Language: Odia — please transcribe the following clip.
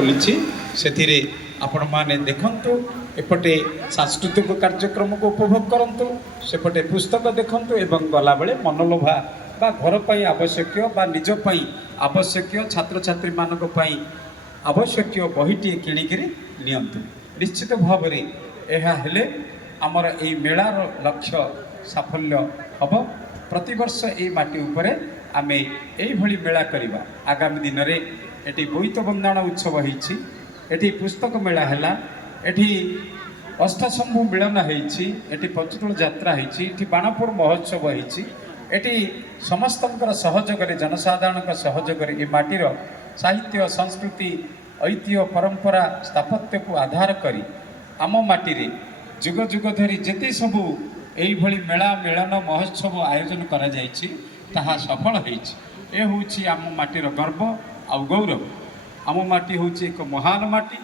ଖୋଲିଛି ସେଥିରେ ଆପଣମାନେ ଦେଖନ୍ତୁ ଏପଟେ ସାଂସ୍କୃତିକ କାର୍ଯ୍ୟକ୍ରମକୁ ଉପଭୋଗ କରନ୍ତୁ ସେପଟେ ପୁସ୍ତକ ଦେଖନ୍ତୁ ଏବଂ ଗଲାବେଳେ ମନଲୋଭା ବା ଘର ପାଇଁ ଆବଶ୍ୟକୀୟ ବା ନିଜ ପାଇଁ ଆବଶ୍ୟକୀୟ ଛାତ୍ରଛାତ୍ରୀମାନଙ୍କ ପାଇଁ ଆବଶ୍ୟକୀୟ ବହିଟିଏ କିଣିକିରି ନିଅନ୍ତୁ। ନିଶ୍ଚିତ ଭାବରେ ଏହା ହେଲେ ଆମର ଏହି ମେଳାର ଲକ୍ଷ୍ୟ ସାଫଲ୍ୟ ହେବ। ପ୍ରତିବର୍ଷ ଏହି ମାଟି ଉପରେ ଆମେ ଏଇଭଳି ମେଳା କରିବା। ଆଗାମୀ ଦିନରେ ଏଠି ବୋଇତ ବନ୍ଦାଣ ଉତ୍ସବ ହେଇଛି, ଏଠି ପୁସ୍ତକ ମେଳା ହେଲା, ଏଠି ଅଷ୍ଟଶମ୍ଭୁ ମିଳନ ହେଇଛି, ଏଠି ପଞ୍ଚୁଦୋଳ ଯାତ୍ରା ହେଇଛି, ଏଠି ବାଣପୁର ମହୋତ୍ସବ ହେଇଛି। ଏଠି ସମସ୍ତଙ୍କର ସହଯୋଗରେ ଜନସାଧାରଣଙ୍କ ସହଯୋଗରେ ଏ ମାଟିର ସାହିତ୍ୟ ସଂସ୍କୃତି ଐତିହ୍ୟ ପରମ୍ପରା ସ୍ଥାପତ୍ୟକୁ ଆଧାର କରି ଆମ ମାଟିରେ ଯୁଗ ଯୁଗ ଧରି ଯେତେ ସବୁ ଏଇଭଳି ମେଳା ମିଳନ ମହୋତ୍ସବ ଆୟୋଜନ କରାଯାଇଛି ତାହା ସଫଳ ହେଇଛି। ଏ ହେଉଛି ଆମ ମାଟିର ଗର୍ବ ଆଉ ଗୌରବ। ଆମ ମାଟି ହେଉଛି ଏକ ମହାନ ମାଟି।